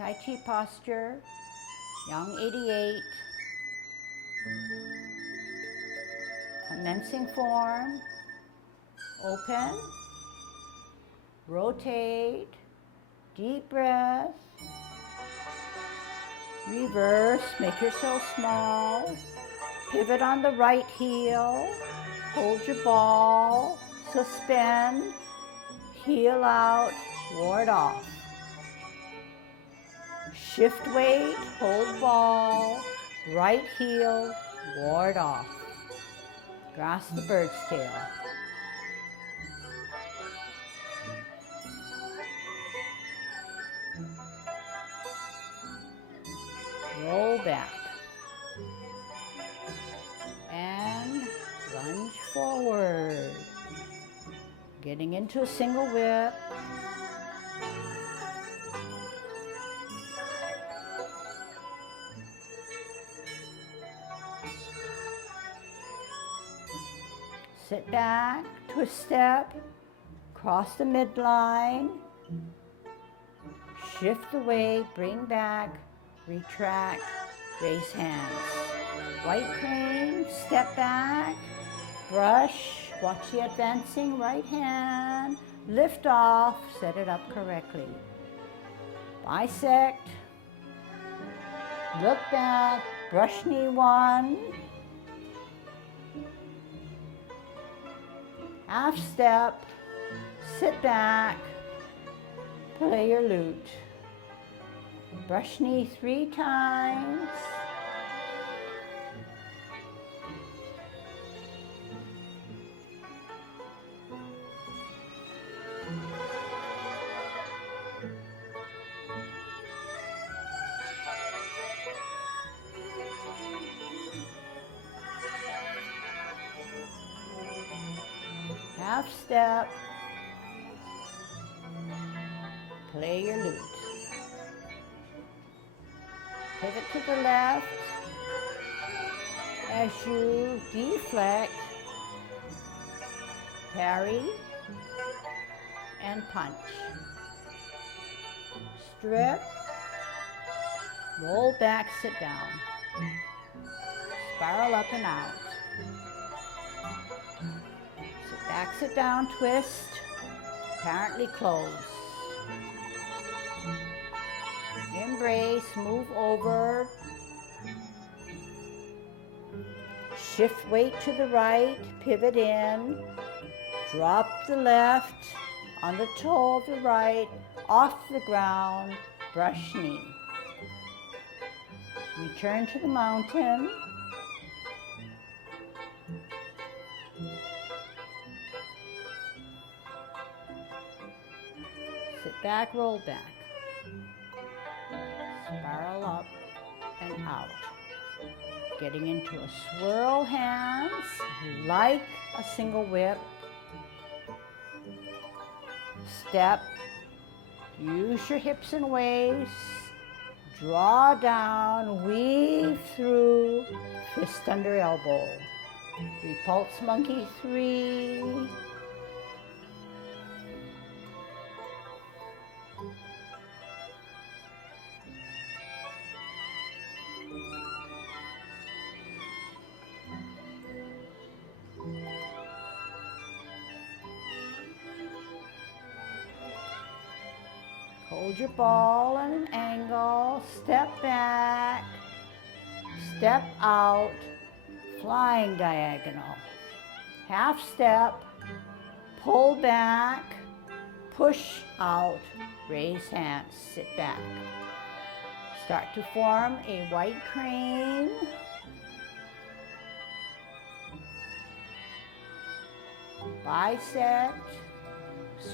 Tai Chi posture, Yang 88. Commencing form, open, rotate, deep breath, reverse, make yourself small, pivot on the right heel, hold your ball, suspend, heel out, ward off. Shift weight, hold ball, right heel, ward off. Grasp the bird's tail. Roll back. And lunge forward. Getting into a single whip. Sit back, twist step, cross the midline, shift the weight, bring back, retract, raise hands. White crane, step back, brush, watch the advancing right hand, lift off, set it up correctly. Bisect, look back, brush knee one, half step, sit back, play your lute. Brush knee 3 times. Half step, play your lute. Pivot to the left as you deflect, parry, and punch. Strip, roll back, sit down. Spiral up and out. Sit back, sit down, twist, apparently close. Embrace, move over. Shift weight to the right, pivot in. Drop the left on the toe of the right, off the ground, brush knee. Return to the mountain. Sit back, roll back. Spiral up and out. Getting into a swirl hands like a single whip. Step. Use your hips and waist. Draw down, weave through, fist under elbow. Repulse monkey 3. Hold your ball at an angle, step back, step out, flying diagonal. Half step, pull back, push out, raise hands, sit back. Start to form a white crane. Bisect.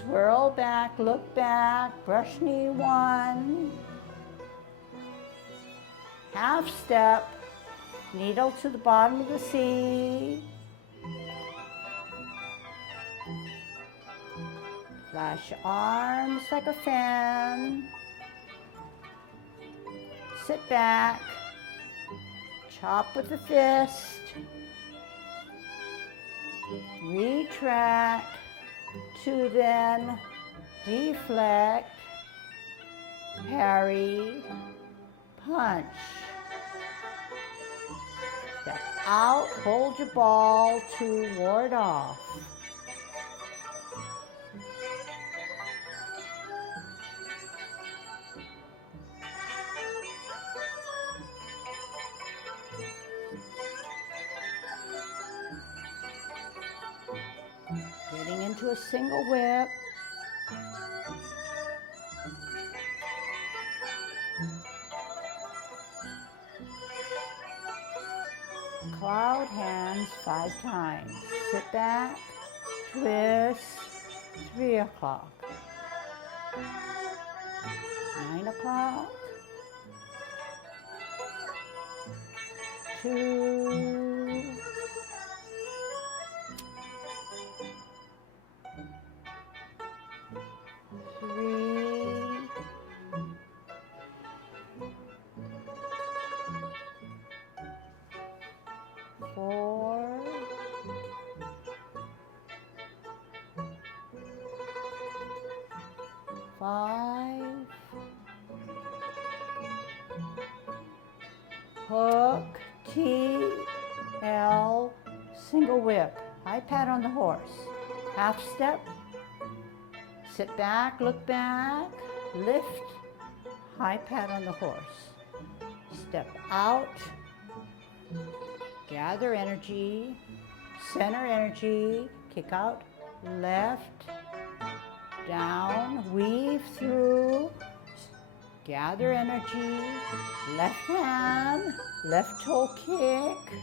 Swirl back, look back, brush knee 1. Half step, needle to the bottom of the sea. Flash arms like a fan. Sit back, chop with the fist. Retract. To then deflect, parry, punch. Step out, hold your ball to ward off. Getting into a single whip. Cloud hands 5 times. Sit back, twist, 3 o'clock, 9 o'clock, 2, 3, 4, 5, hook, T, L, single whip, high pat on the horse, half step, sit back, look back, lift, high pat on the horse, step out, gather energy, center energy, kick out, left, down, weave through, gather energy, left hand, left toe kick,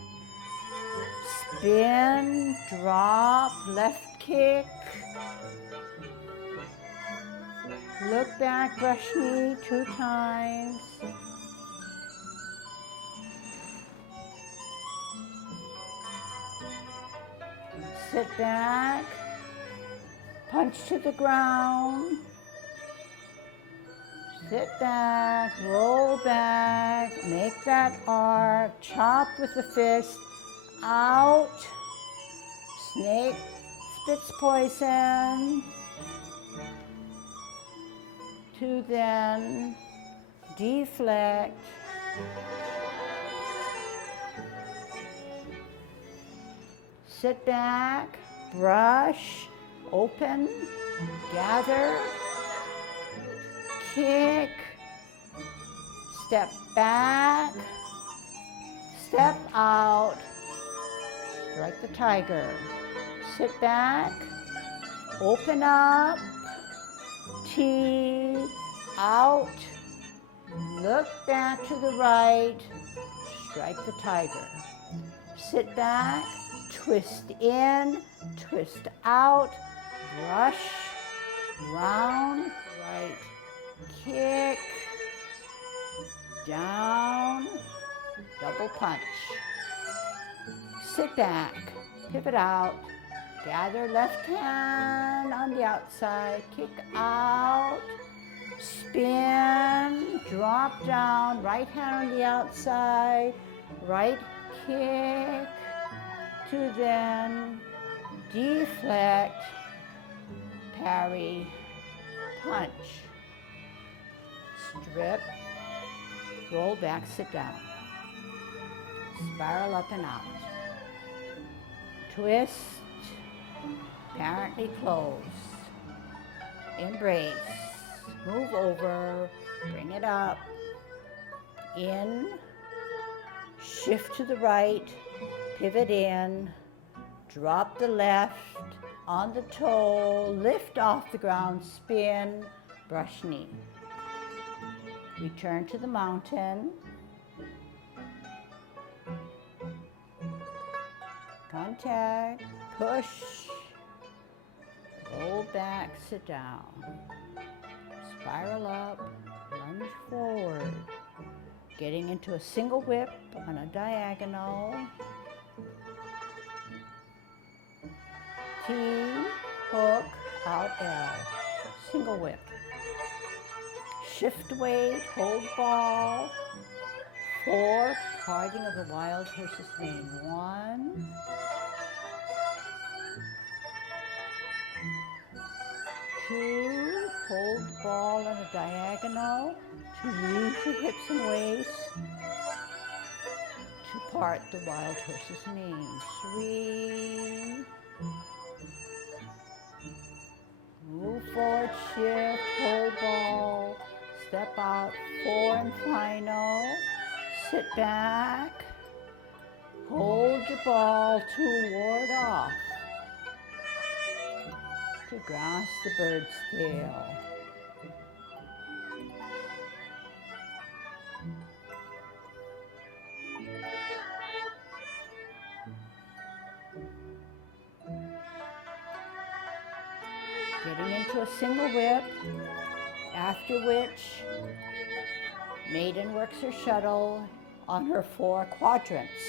spin, drop, left kick, look back, brush knee 2 times, sit back, punch to the ground, sit back, roll back, make that arc, chop with the fist, out, snake spits poison, to then deflect, sit back, brush, open, gather, kick, step back, step out, strike the tiger, sit back, open up, T, out, look back to the right, strike the tiger, sit back, twist in, twist out, brush, round, right, kick, down, double punch. Sit back, pivot out, gather left hand on the outside, kick out, spin, drop down, right hand on the outside, right kick, to then deflect, parry, punch, strip, roll back, sit down, spiral up and out, twist, apparently close, embrace, move over, bring it up, in, shift to the right, pivot in, drop the left on the toe, lift off the ground, spin, brush knee. Return to the mountain. Contact, push, roll back, sit down. Spiral up, lunge forward. Getting into a single whip on a diagonal. T, hook, out L, single whip. Shift weight, hold ball. 4, parting of the wild horse's mane. 1, 2, hold ball. ball on a diagonal to use your hips and waist to part the wild horse's mane. 3. Move forward, shift, hold ball, step out. 4 and final. Sit back, hold your ball to ward off, to grasp the bird's tail. Getting into a single whip, after which maiden works her shuttle on her 4 quadrants.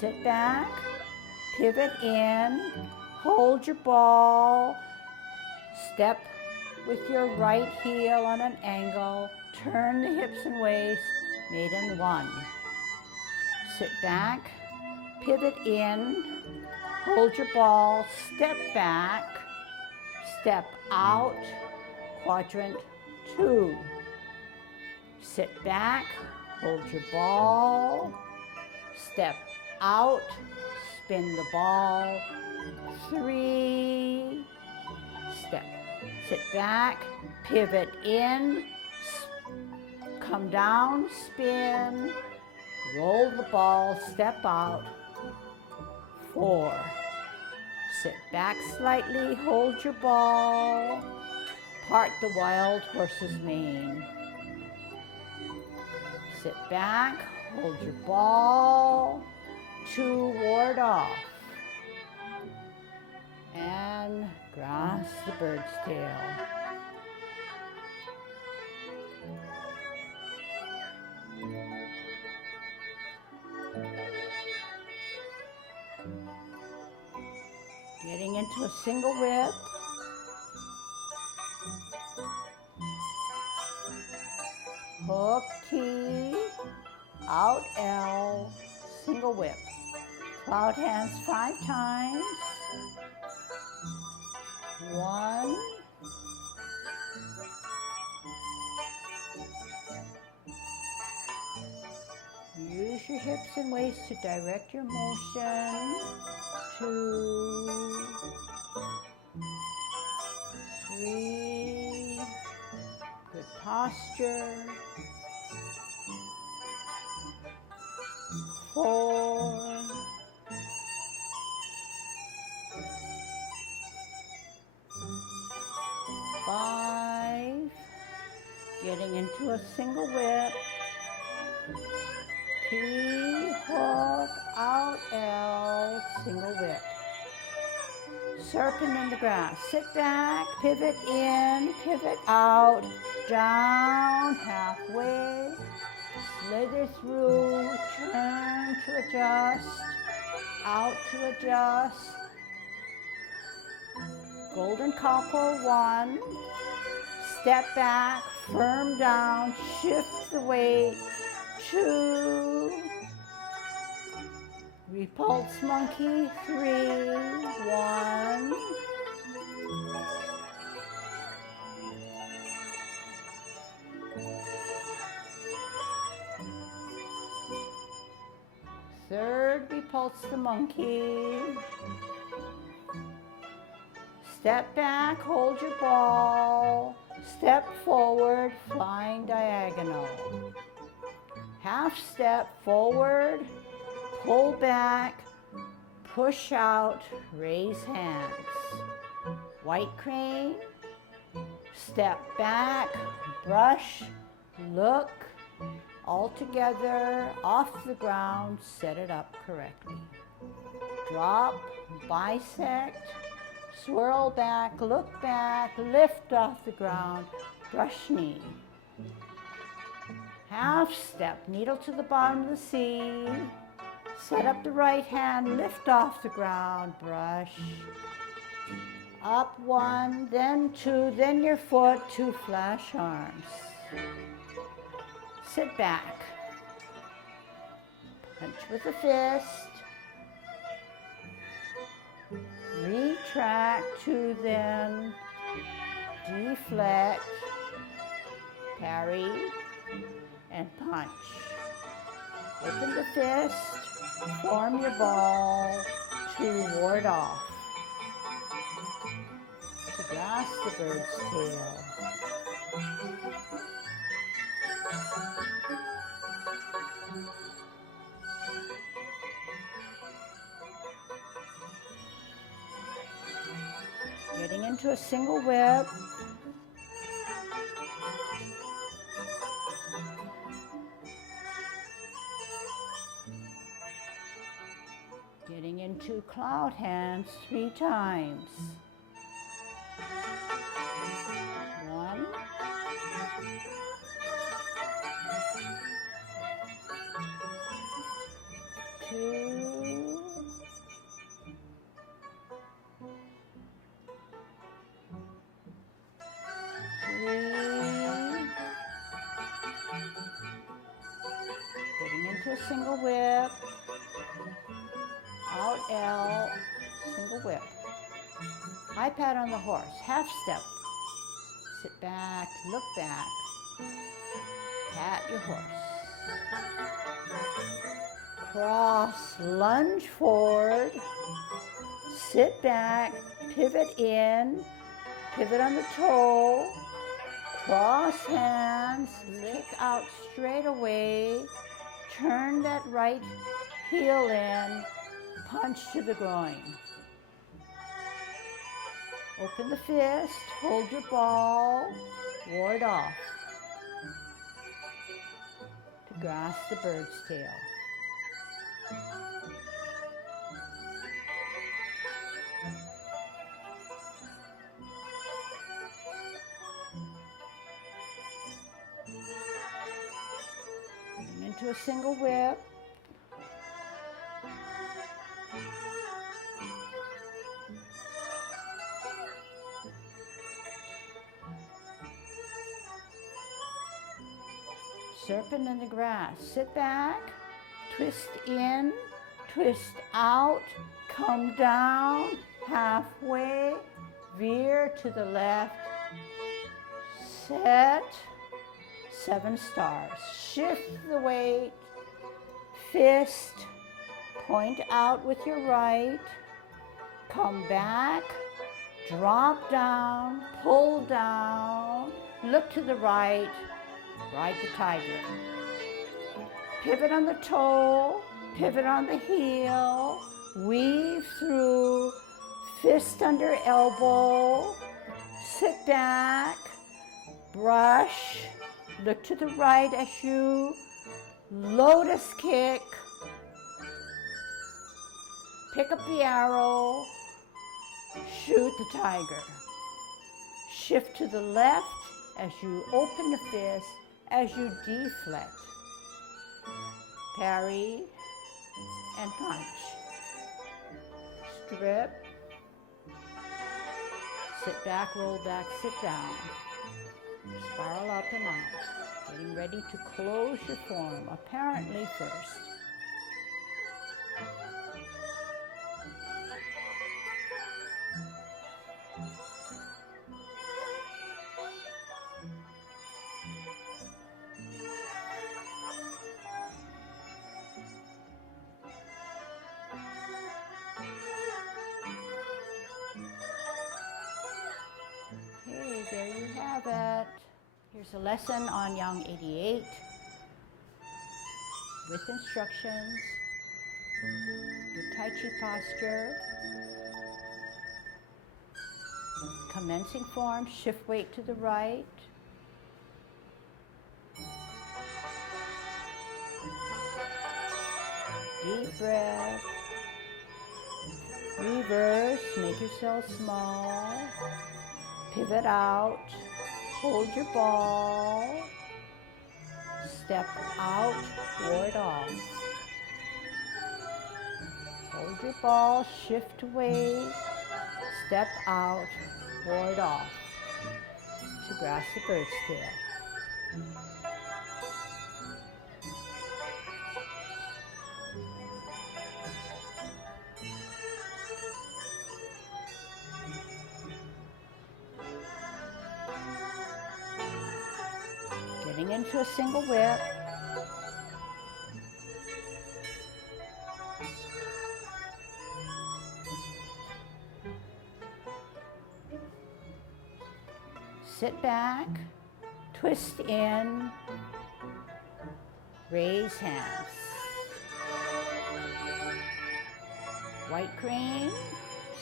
Sit back, pivot in, hold your ball, step with your right heel on an angle, turn the hips and waist, maiden 1. Sit back, pivot in, hold your ball, step back, step out, quadrant 2. Sit back, hold your ball, step out, spin the ball, 3, step, sit back, pivot in, come down, spin, roll the ball, step out, 4. Sit back slightly, hold your ball, part the wild horse's mane. Sit back, hold your ball, 2 ward off, and grasp the bird's tail. Getting into a single whip. Hook T, out L, single whip. Cloud hands 5 times. 1. Use your hips and waist to direct your motion. 2, 3, good posture. 4, 5, getting into a single whip. T, hook, out L, single whip. Serpent in the grass. Sit back, pivot in, pivot out, down, halfway, slither through, turn to adjust, out to adjust. Golden cowpoke 1, step back, firm down, shift the weight, 2, repulse monkey 3, 1, third repulse the monkey, step back, hold your ball, step forward, flying diagonal. Half step forward, pull back, push out, raise hands. White crane, step back, brush, look, all together, off the ground, set it up correctly. Drop, bisect, swirl back, look back, lift off the ground, brush knee. Half step, needle to the bottom of the sea, set up the right hand, lift off the ground, brush. Up 1, then 2, then your foot, 2 flash arms. Sit back. Punch with a fist. Retract to them, deflect, parry, and punch. Open the fist, form your ball to ward off. To grasp the bird's tail. Getting into a single whip. Getting into cloud hands 3 times. 1, 2, 3. Getting into a single whip. Out L, single whip. High pat on the horse, half step. Sit back, look back. Pat your horse. Cross, lunge forward. Sit back, pivot in, pivot on the toe. Cross hands, kick out straight away. Turn that right heel in. Punch to the groin. Open the fist, hold your ball, ward off. To grasp the bird's tail. Into a single whip. Serpent in the grass. Sit back, twist in, twist out, come down, halfway, veer to the left, set, 7 stars. Shift the weight, fist, point out with your right, come back, drop down, pull down, look to the right, ride the tiger. Pivot on the toe, pivot on the heel, weave through, fist under elbow, sit back, brush, look to the right as you lotus kick, pick up the arrow, shoot the tiger. Shift to the left as you open the fist, as you deflect. Parry and punch. Strip. Sit back, roll back, sit down. Spiral up and out. Getting ready to close your form, apparently first. There you have it. Here's a lesson on Yang 88 with instructions, your Tai Chi posture, commencing form, shift weight to the right, deep breath, reverse, make yourself small. Pivot out, hold your ball, step out, ward off. Hold your ball, shift away, step out, ward off. To grasp the bird's tail. Getting into a single whip. Sit back, twist in, raise hands. White crane,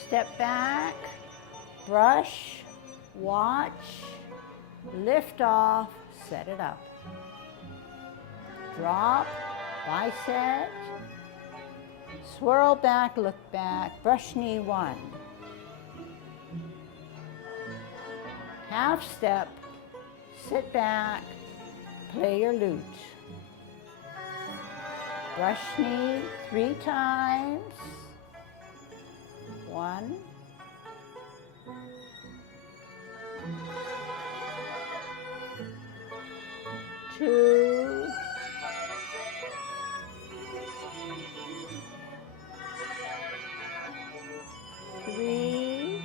step back, brush, watch, lift off, set it up. Drop, bicep, swirl back, look back, brush knee one. Half step, sit back, play your lute. Brush knee 3 times. 1, 2, 3,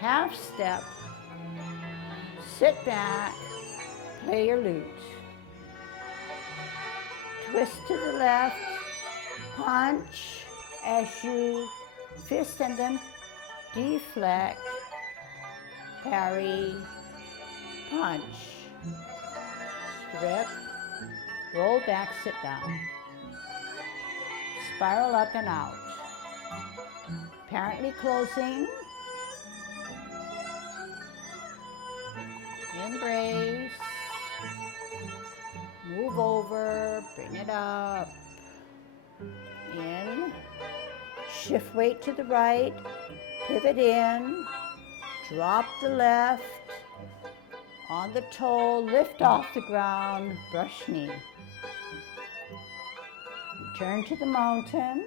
half step, sit back, play your lute. Twist to the left, punch as you fist and then deflect, parry, punch, strip, roll back, sit down, spiral up and out, apparently closing, embrace, move over, bring it up, in, shift weight to the right, pivot in, drop the left, on the toe, lift off the ground, brush knee. Return to the mountain.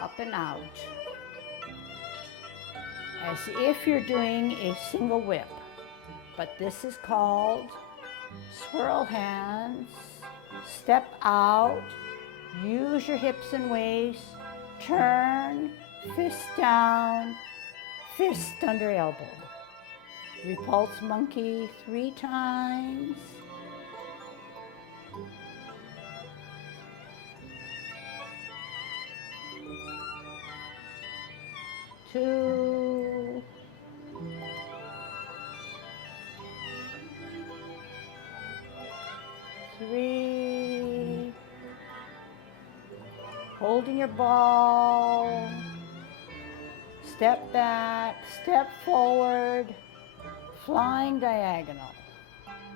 Up and out. As if you're doing a single whip, but this is called swirl hands, step out, use your hips and waist, turn, fist down, fist under elbow. Repulse monkey 3 times. Two, 3, holding your ball, step back, step forward, flying diagonal,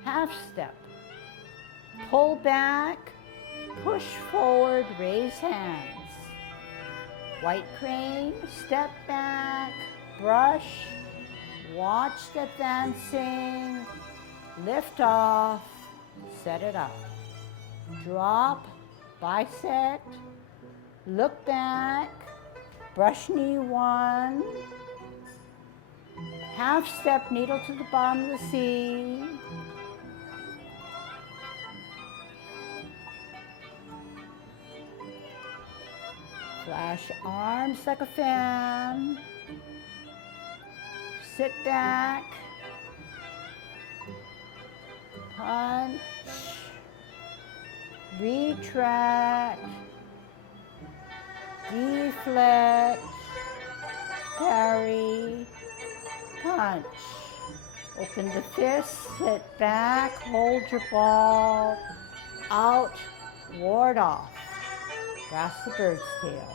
half step, pull back, push forward, raise hands, white crane, step back, brush, watch the dancing, lift off, set it up, drop, bisect, look back, brush knee 1, half step, needle to the bottom of the sea, flash arms like a fan, sit back, punch, retract, deflect, parry, punch. Open the fist, sit back, hold your ball, out, ward off. Grasp the bird's tail.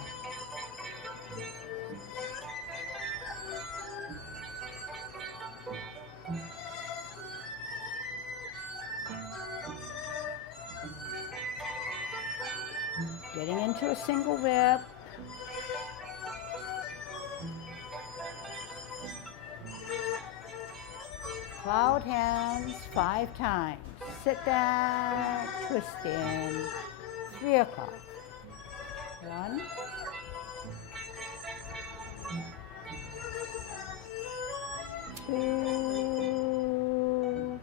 Getting into a single whip. Cloud hands 5 times. Sit back, twist in. 3 o'clock. 1, 2,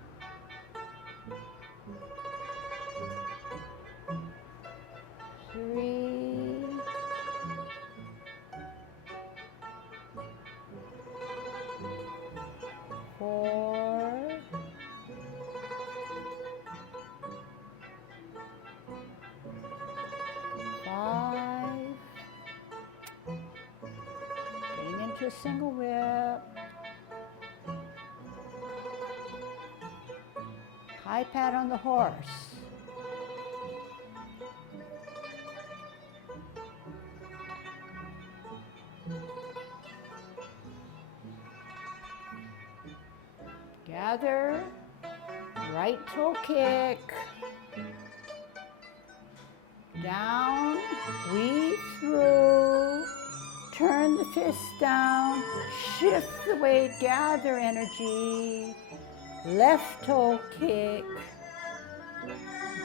into a single whip. High pat on the horse. Gather, right toe kick. Down, weave through, turn the fist down, shift the weight, gather energy, left toe kick,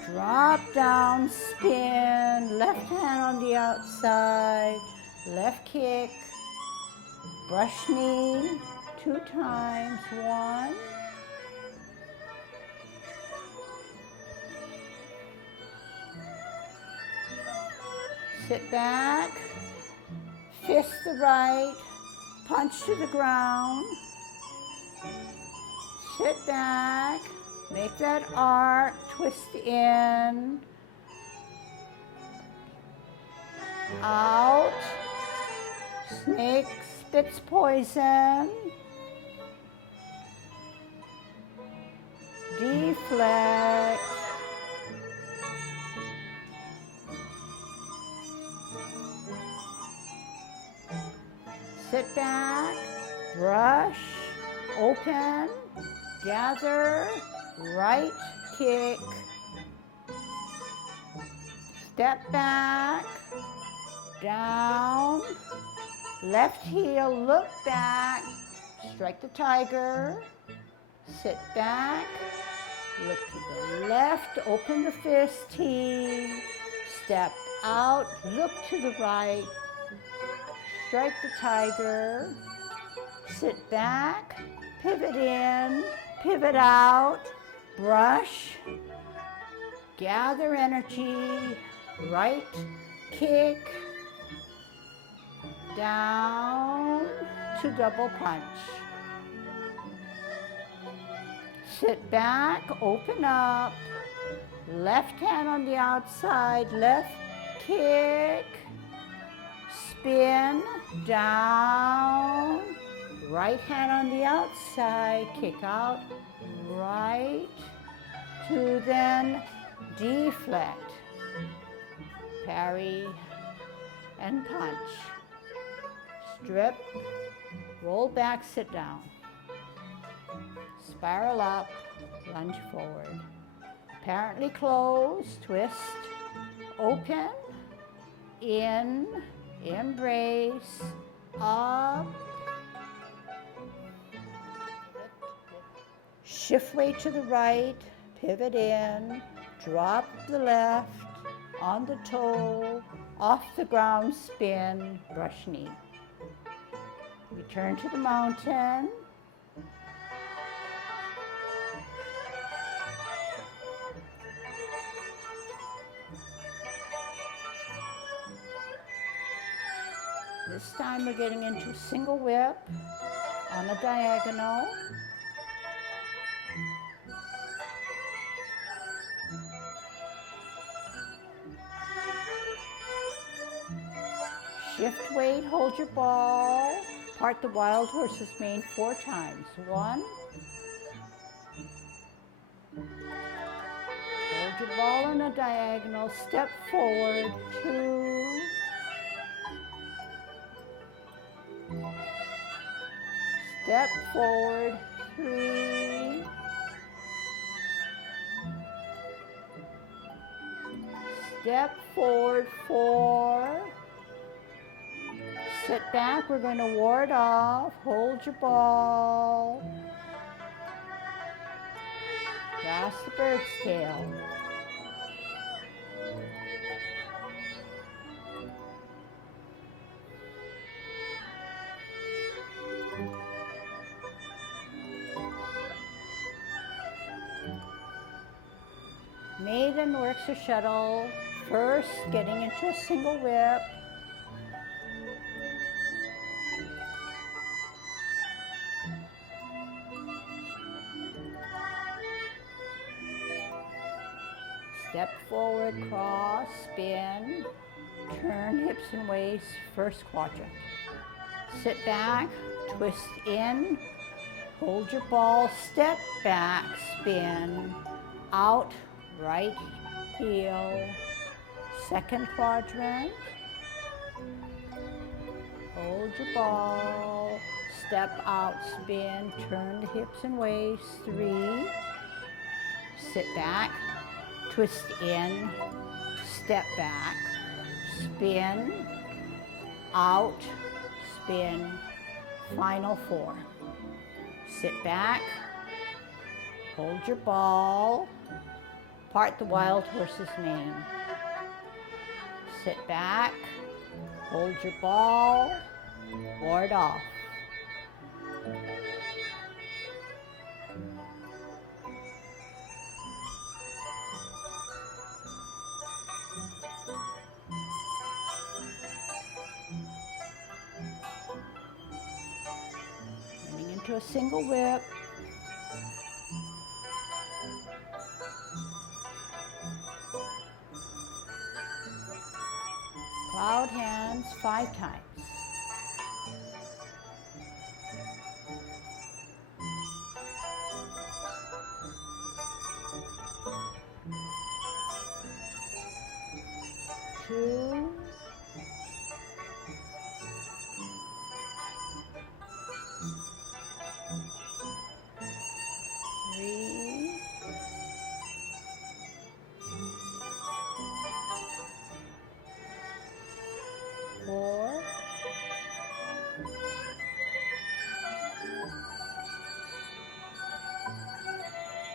drop down, spin, left hand on the outside, left kick, brush knee 2 times, 1, sit back, fist the right, punch to the ground, sit back, make that arc, twist in, out, snake spits poison, deflect, sit back, brush, open, gather, right kick, step back, down, left heel, look back, strike the tiger, sit back, look to the left, open the fist, T, step out, look to the right, strike the tiger, sit back, pivot in, pivot out, brush, gather energy, right kick, down to double punch. Sit back, open up, left hand on the outside, left kick, spin, down, right hand on the outside, kick out, right, to then deflect, parry, and punch. Strip, roll back, sit down. Spiral up, lunge forward. Apparently closed, twist, open, in, embrace, up, shift weight to the right, pivot in, drop the left, on the toe, off the ground, spin, brush knee. Return to the mountain. This time we're getting into a single whip on a diagonal. Shift weight, hold your ball, part the wild horse's mane 4 times. 1, hold your ball on a diagonal, step forward, 2, step forward, 3, step forward, 4, sit back, we're going to ward off, hold your ball, grasp the bird's tail. Maiden works her shuttle, first getting into a single whip. Step forward, cross, spin, turn hips and waist, first quadrant. Sit back, twist in, hold your ball, step back, spin, out, right heel, second quadrant, hold your ball, step out, spin, turn the hips and waist, 3, sit back, twist in, step back, spin, out, spin, final 4. Sit back, hold your ball, part the wild horse's mane. Sit back, hold your ball, ward off. Turning into a single whip. Cloud hands 5 times. Two, 3, 4,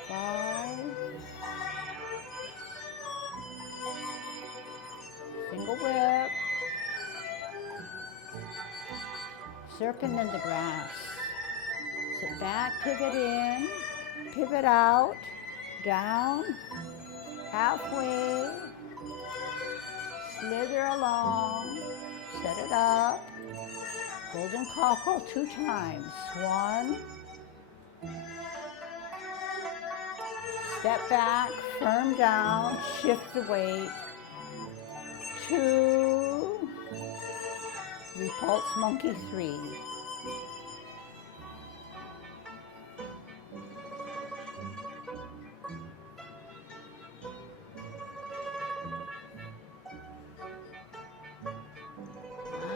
5, single whip, serpent in the grass. Sit back, pivot in, pivot out, down, halfway, slither along, set it up, golden cockle 2 times, 1, step back, firm down, shift the weight, 2, repulse monkey 3.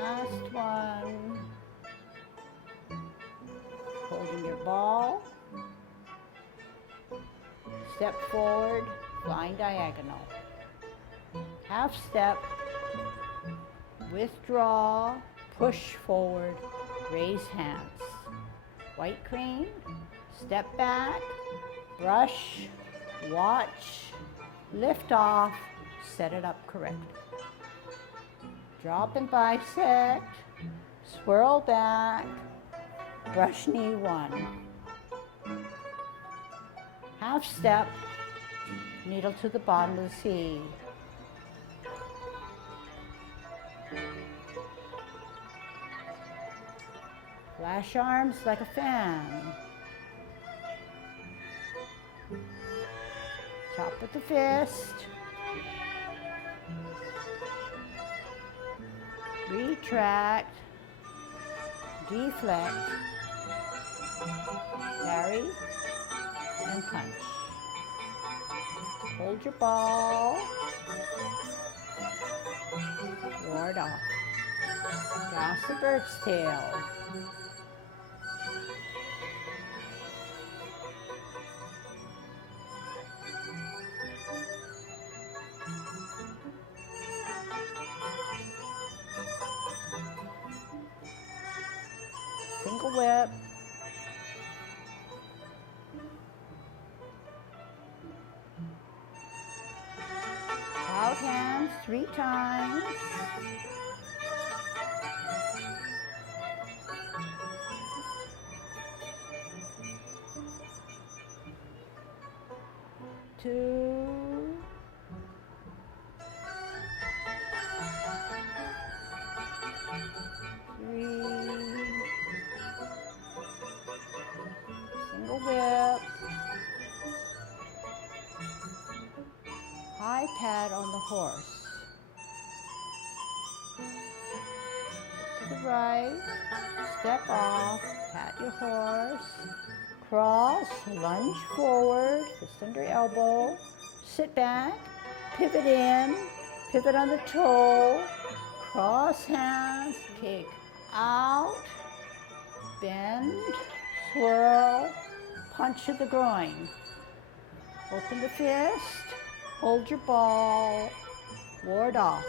Last one. Holding your ball. Step forward, flying diagonal. Half step, withdraw, push forward, raise hands. White crane, step back, brush, watch, lift off, set it up correctly. Drop and bisect, swirl back, brush knee 1. Half step, needle to the bottom of the sea. Flash arms like a fan. Chop with the fist. Retract. Deflect. Parry. And punch. Hold your ball. Ward off. Cross the bird's tail. Single whip. Cloud hands 3 times. Two. 3. Single whip. High pad on the horse. To the right, step off, pat your horse, cross, lunge forward, fist under elbow, sit back, pivot in, pivot on the toe, cross hands, kick out, bend, swirl, punch to the groin. Open the fist, hold your ball, ward off.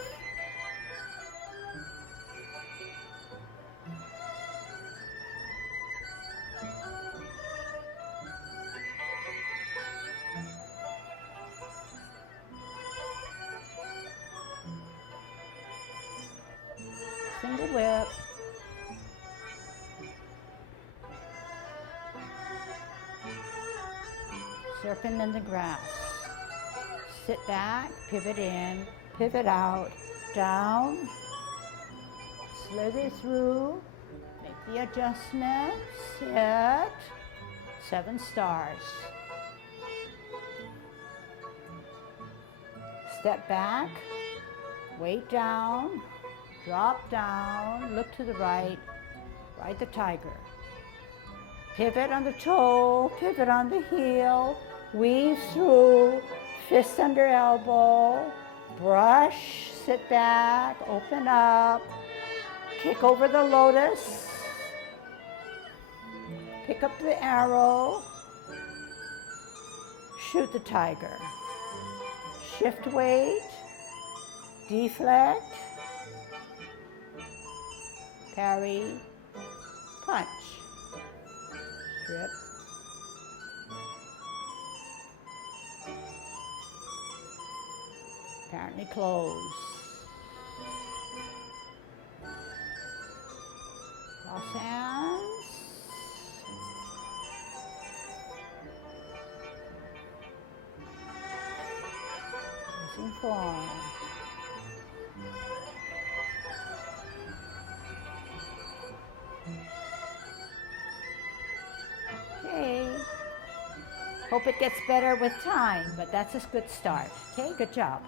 Single whip. Serpent in the grass. Sit back, pivot in, pivot out, down, slither through, make the adjustment, sit, 7 stars. Step back, weight down, drop down, look to the right, ride the tiger. Pivot on the toe, pivot on the heel, weave through, fist under elbow, brush, sit back, open up, kick over the lotus, pick up the arrow, shoot the tiger. Shift weight, deflect, parry, punch. Strip. Apparently close. Cross hands. Using form. Okay. Hope it gets better with time, but that's a good start. Okay, good job.